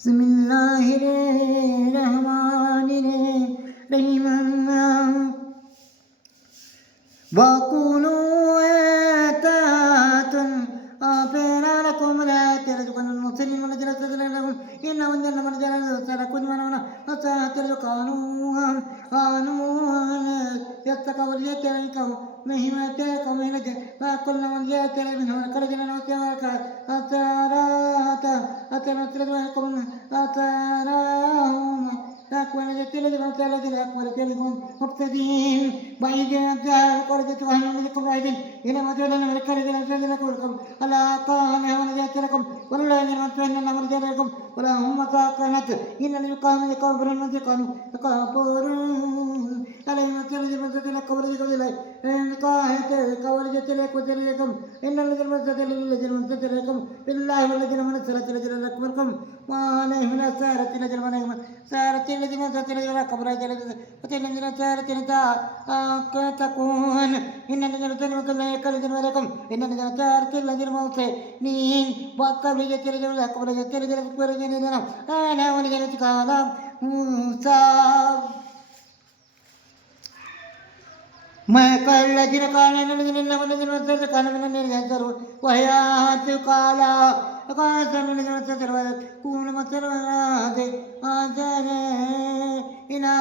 Bismillahirrahmanirrahim. وقولوا آتاتن آفينا لكم لا ترزقن المسلمين الذين استجلهم إن وجدنا من جلال سلكوا من أساتر قانوا يستكبر يتركوا مهمتكم من فكل من يتر منهم كرجنا وسواك أتراهم أكون جتلهم وتلد أكبر جلهم مبتدئين بعيد أنتهى قرجة وهم لكم بعيد إلى مدولنا من كرجنا وسلكم ألا قام ونجات لكم ولا ينمتون مرجع لكم ولا هم ساقنت إن اليقام يقبر المنطقان يقبرون عليهم تلد من قبر جلهم قاهت قورجة لك وتلكم إن الذين منزل بالله والذين من سلت لجل لكم وعليهم لا سارت لجل من سارت لجل من سلت لجل قبر جل وتلجل سارت لتا تكون إن الذين تنمك لا يكل جل لكم إن الذين سارت لجل موت نين وقبر جل لجل قبر جل لجل قبر جل لجل أنا ولجل تقال موسى मैं कल लजिन काने नजिन नमन नजिन वंशज काने में निर्जन सर्व वह्यात काला कासम नजिन वंशज सर्व पूर्ण मतरवादे आजने इना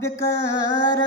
बिकर